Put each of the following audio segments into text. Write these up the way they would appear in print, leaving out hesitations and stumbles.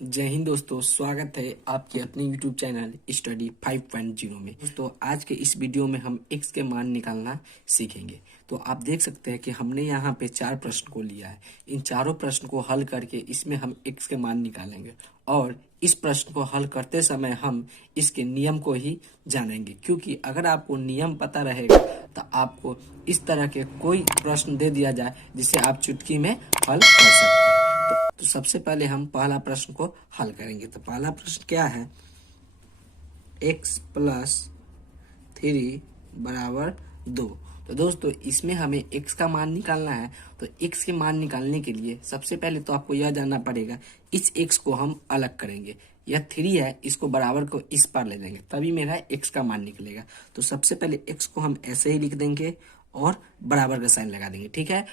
जय हिंद दोस्तों, स्वागत है आपके अपने YouTube चैनल स्टडी 5.0 में। दोस्तों आज के इस वीडियो में हम x के मान निकालना सीखेंगे। तो आप देख सकते हैं कि हमने यहाँ पे 4 प्रश्न को लिया है। इन चारों प्रश्न को हल करके इसमें हम x के मान निकालेंगे और इस प्रश्न को हल करते समय हम इसके नियम को ही जानेंगे, क्योंकि अगर आपको नियम पता रहेगा तो आपको इस तरह के कोई प्रश्न दे दिया जाए जिसे आप चुटकी में हल कर सकते हैं। तो सबसे पहले हम पहला प्रश्न को हल करेंगे। तो पहला प्रश्न क्या है, x प्लस 3 बराबर 2। तो दोस्तों इसमें हमें x का मान निकालना है। तो x के मान निकालने के लिए सबसे पहले तो आपको यह जानना पड़ेगा, इस x को हम अलग करेंगे। यह 3 है, इसको बराबर को इस पर ले देंगे, तभी मेरा x का मान निकलेगा। तो सबसे पहले x को हम ऐसे ही लिख देंगे और बराबर का साइन लगा देंगे, ठीक है।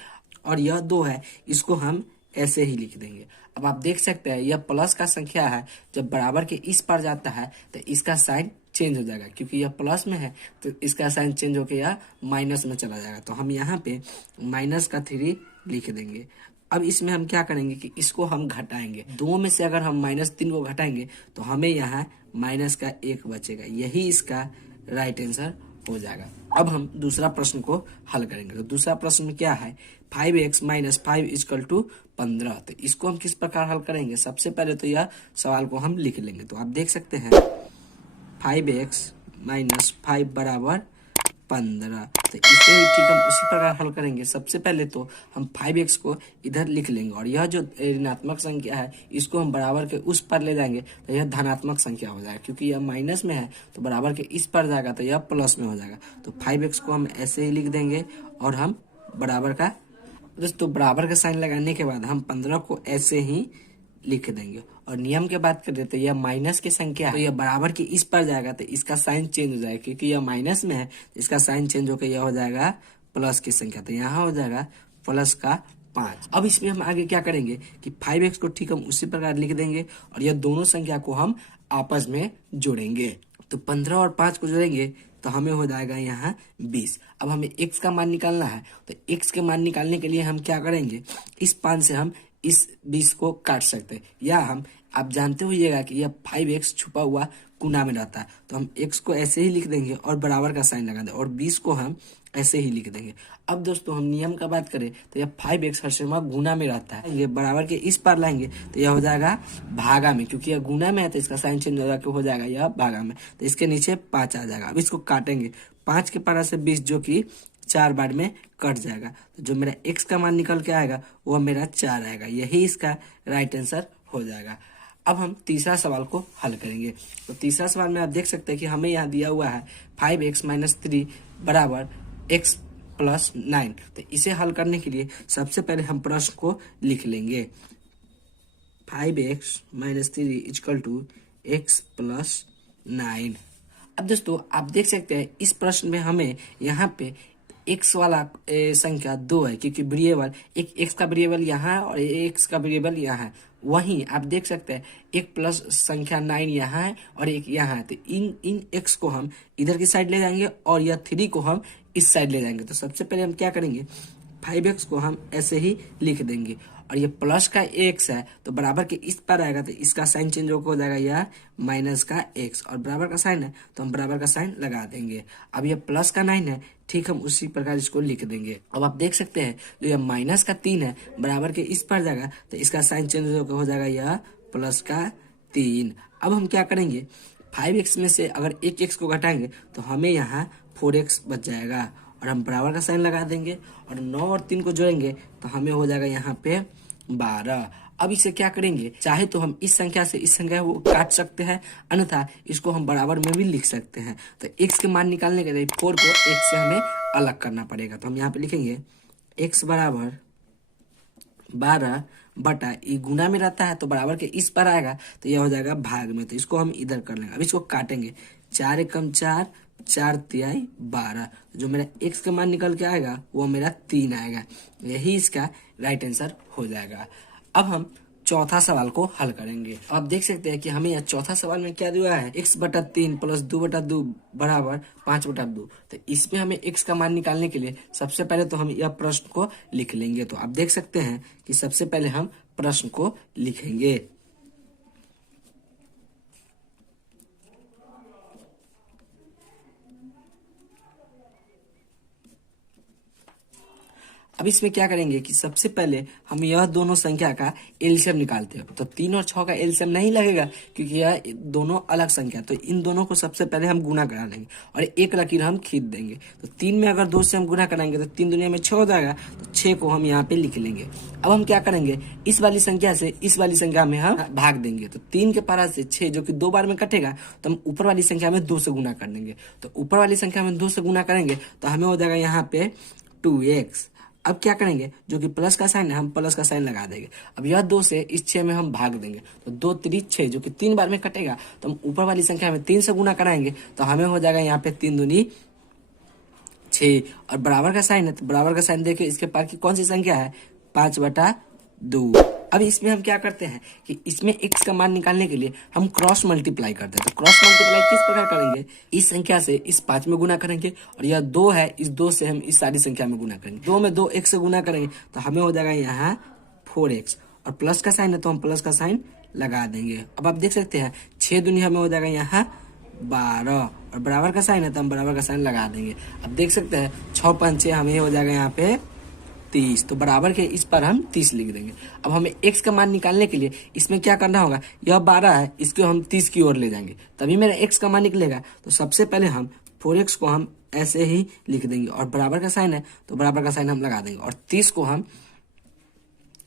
और यह 2 है, इसको हम ऐसे ही लिख देंगे। अब आप देख सकते हैं यह प्लस का संख्या है, जब बराबर के इस पर जाता है तो इसका साइन चेंज हो जाएगा, क्योंकि यह प्लस में है तो इसका साइन चेंज होकर यह माइनस में चला जाएगा। तो हम यहाँ पे माइनस का 3 लिख देंगे। अब इसमें हम क्या करेंगे कि इसको हम घटाएंगे। 2 में से अगर हम -3 को घटाएंगे तो हमें यहाँ माइनस का 1 बचेगा, यही इसका राइट आंसर हो जाएगा। अब हम दूसरा प्रश्न को हल करेंगे। तो दूसरा प्रश्न में क्या है, 5x माइनस 5 इक्वल टू 15। तो इसको हम किस प्रकार हल करेंगे, सबसे पहले तो यह सवाल को हम लिख लेंगे। तो आप देख सकते हैं 5x माइनस 5 बराबर 15। तो इसे भी ठीक हम उसी प्रकार हल करेंगे। सबसे पहले तो हम 5x को इधर लिख लेंगे और यह जो ऋणात्मक संख्या है इसको हम बराबर के उस पर ले जाएंगे तो यह धनात्मक संख्या हो जाएगा, क्योंकि यह माइनस में है तो बराबर के इस पर जाएगा तो यह प्लस में हो जाएगा। तो 5x को हम ऐसे ही लिख देंगे और हम बराबर का दोस्तों बराबर का साइन लगाने के बाद हम 15 को ऐसे ही लिख देंगे। और नियम की बात करें तो यह माइनस की संख्या है, तो यह बराबर के इस पर जाएगा तो इसका साइन चेंज हो जाएगा, क्योंकि यह माइनस में है तो इसका साइन चेंज होकर यह हो जाएगा प्लस की संख्या। तो यहाँ हो जाएगा प्लस का 5। अब इसमें हम आगे क्या करेंगे कि 5x को ठीक हम उसी प्रकार लिख देंगे और यह दोनों संख्या को हम आपस में जोड़ेंगे। तो 15 और 5 को जोड़ेंगे तो हमें हो जाएगा यहाँ 20। अब हमें x का मान निकालना है। तो x के मान निकालने के लिए हम क्या करेंगे, इस 5 से हम इस 20 को काट सकते हैं, या हम आप जानते होइएगा कि यह 5x छुपा हुआ गुना में रहता है, तो हम x को ऐसे ही लिख देंगे और बराबर का साइन लगा देंगे और 20 को हम ऐसे ही लिख देंगे। अब दोस्तों हम नियम का बात करें तो यह 5x हर समय गुना में रहता है, ये बराबर के इस पर लाएंगे तो यह हो जाएगा भागा में, क्योंकि यह गुना में है तो इसका साइन चेंज हो जाएगा यह भागा में। तो इसके नीचे 5 आ जाएगा। अब इसको काटेंगे, 5 के पारा से 20 जो कि 4 बार में कट जाएगा। तो जो मेरा x का मान निकल के आएगा वो मेरा 4 आएगा, यही इसका राइट आंसर हो जाएगा। अब हम तीसरा सवाल को हल करेंगे। तो तीसरा सवाल में आप देख सकते हैं कि हमें यहाँ दिया हुआ है 5x माइनस 3 बराबर x प्लस 9। तो इसे हल करने के लिए सबसे पहले हम प्रश्न को लिख लेंगे, 5x minus 3 equal to x plus 9। अब दोस्तों आप देख सकते हैं इस प्रश्न में हमें यहाँ पे x वाला संख्या 2 है, क्योंकि वेरिएबल एक x का वेरिएबल यहाँ है और x का वेरिएबल यहाँ है। वहीं आप देख सकते हैं एक प्लस संख्या 9 यहाँ है और एक यहाँ है। तो इन x को हम इधर की साइड ले जाएंगे और यह 3 को हम इस साइड ले जाएंगे। तो सबसे पहले हम क्या करेंगे, 5x को हम ऐसे ही लिख देंगे और ये प्लस का x है तो बराबर के इस पर आएगा तो इसका साइन चेंज हो जाएगा यह माइनस का x, और बराबर का साइन है तो हम बराबर का साइन लगा देंगे। अब ये प्लस का 9 है, ठीक हम उसी प्रकार इसको लिख देंगे। अब आप देख सकते हैं जो यह माइनस का 3 है बराबर के इस पर जाएगा तो इसका साइन चेंज हो जाएगा यह प्लस का 3। अब हम क्या करेंगे, 5x में से अगर एक x को घटाएंगे तो हमें यहाँ 4x बच जाएगा और हम बराबर का साइन लगा देंगे और 9 और 3 को जोड़ेंगे तो हमें हो जाएगा यहाँ पे 12। अब इसे क्या करेंगे, चाहे तो हम इस संख्या से इस संख्या को काट सकते हैं, अन्यथा इसको हम बराबर में भी लिख सकते हैं। तो x के मान निकालने के लिए 4 को x से हमें अलग करना पड़ेगा। तो हम यहाँ पे लिखेंगे x बराबर 12 बटा ये गुना में रहता है तो बराबर के इस पर आएगा तो यह हो जाएगा भाग में। तो इसको हम इधर कर लेंगे। अब इसको काटेंगे, 4 एकम 4, 4 तिहाई 12। जो मेरा x का मान निकल के आएगा वो मेरा 3 आएगा, यही इसका राइट आंसर हो जाएगा। अब हम चौथा सवाल को हल करेंगे। आप देख सकते हैं कि हमें यह चौथा सवाल में क्या दिया है, x बटा 3 प्लस 2 बटा 2 बराबर 5 बटा 2। तो इसमें हमें x का मान निकालने के लिए सबसे पहले तो हम यह प्रश्न को लिख लेंगे। तो आप देख सकते हैं कि सबसे पहले हम प्रश्न को लिखेंगे, अब इसमें क्या करेंगे कि सबसे पहले हम यह दोनों संख्या का एलसीएम निकालते हैं। तो 3 और 6 का एलसीएम नहीं लगेगा क्योंकि यह दोनों अलग संख्या, तो इन दोनों को सबसे पहले हम गुना करा लेंगे और एक लकीर हम खींच देंगे। तो 3 में अगर 2 से हम गुना कराएंगे तो 3 दुनिया में 6 हो जाएगा, तो 6 को हम यहाँ पे लिख लेंगे। अब हम क्या करेंगे, इस वाली संख्या से इस वाली संख्या में हम भाग देंगे। तो 3 के पारा से 6 जो कि 2 बार में कटेगा, तो हम ऊपर वाली संख्या में 2 से गुना कर देंगे। तो ऊपर वाली संख्या में 2 से गुना करेंगे तो हमें हो जाएगा यहाँ पे 2x। अब क्या करेंगे, जो कि प्लस का साइन है हम प्लस का साइन लगा देंगे। अब यह 2 से इस 6 में हम भाग देंगे, तो 2 3 6 जो कि 3 बार में कटेगा, तो हम ऊपर वाली संख्या में 3 से गुना कराएंगे तो हमें हो जाएगा यहाँ पे 3 दूनी 6। और बराबर का साइन है, तो बराबर का साइन देखिए इसके पास की कौन सी संख्या है, 5/2। अब इसमें हम क्या करते हैं कि इसमें x का मान निकालने के लिए हम क्रॉस मल्टीप्लाई करते हैं। तो क्रॉस मल्टीप्लाई किस प्रकार करेंगे, इस संख्या से इस 5 में गुना करेंगे और यह 2 है, इस 2 से हम इस सारी संख्या में गुना करेंगे। 2 में 2 1 से गुना करेंगे तो हमें हो जाएगा यहाँ 4x। और प्लस का साइन है तो हम प्लस का साइन लगा देंगे। अब आप देख सकते हैं 6 दूनी हमें हो जाएगा यहाँ 12 और बराबर का साइन है तो हम बराबर का साइन लगा देंगे। अब देख सकते हैं 6 5 6 हमें हो जाएगा यहाँ पे 30, तो बराबर के इस पर हम 30 लिख देंगे। अब हमें x का मान निकालने के लिए इसमें क्या करना होगा, यह 12 है, इसको हम 30 की ओर ले जाएंगे तभी मेरा x का मान निकलेगा। तो सबसे पहले हम 4x को हम ऐसे ही लिख देंगे और बराबर का साइन है तो बराबर का साइन हम लगा देंगे और 30 को हम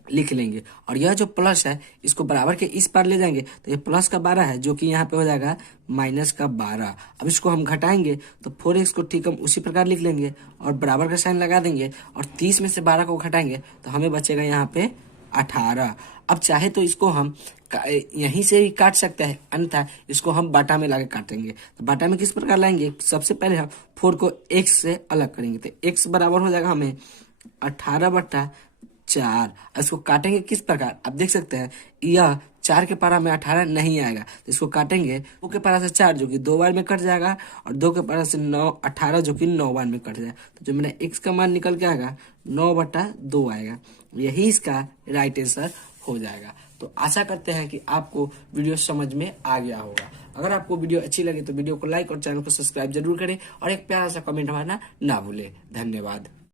लिख लेंगे। और यह जो प्लस है इसको बराबर के इस पार ले जाएंगे तो ये प्लस का 12 है जो कि यहाँ पे हो जाएगा माइनस का 12। अब इसको हम घटाएंगे तो 4x को ठीक हम उसी प्रकार लिख लेंगे और बराबर का साइन लगा देंगे और 30 में से 12 को घटाएंगे तो हमें बचेगा यहाँ पे 18। अब चाहे तो इसको हम यहीं से ही काट सकते हैं, अन्यथा इसको हम बाटा में लाके काटेंगे। तो बाटा में किस प्रकार लाएंगे, सबसे पहले हम 4 को x से अलग करेंगे तो x बराबर हो जाएगा हमें 18/4। इसको काटेंगे किस प्रकार, आप देख सकते हैं यह 4 के पारा में 18 नहीं आएगा तो इसको काटेंगे 2 के पारा से 4 जो कि 2 बार में कट जाएगा और 2 के पारा से 9 18 जो कि 9 बार में कट जाएगा। तो जो मेरा x का मान निकल के आएगा 9/2 आएगा। यही इसका राइट आंसर हो जाएगा। तो आशा करते हैं कि आपको वीडियो समझ में आ गया होगा। अगर आपको वीडियो अच्छी लगे तो वीडियो को लाइक और चैनल को सब्सक्राइब जरूर करें और एक प्यारा सा कमेंट मारना ना भूलें। धन्यवाद।